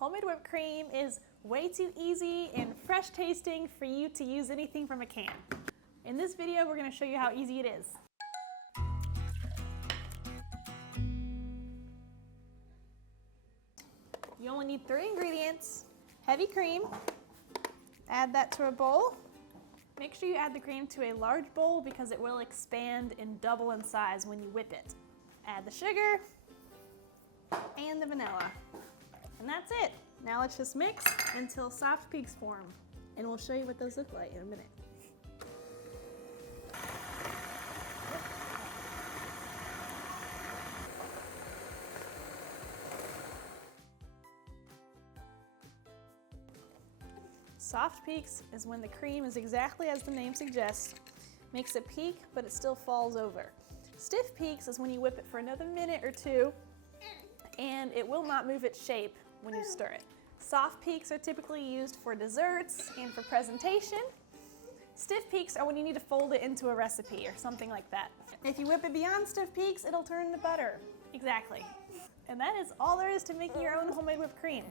Homemade whipped cream is way too easy and fresh tasting for you to use anything from a can. In this video, we're going to show you how easy it is. You only need 3 ingredients: heavy cream. Add that to a bowl. Make sure you add the cream to a large bowl because it will expand and double in size when you whip it. Add the sugar and the vanilla. And that's it. Now let's just mix until soft peaks form. And we'll show you what those look like in a minute. Soft peaks is when the cream is exactly as the name suggests, makes a peak, but it still falls over. Stiff peaks is when you whip it for another minute or 2, and it will not move its shape when you stir it. Soft peaks are typically used for desserts and for presentation. Stiff peaks are when you need to fold it into a recipe or something like that. If you whip it beyond stiff peaks, it'll turn into butter. Exactly. And that is all there is to making your own homemade whipped cream.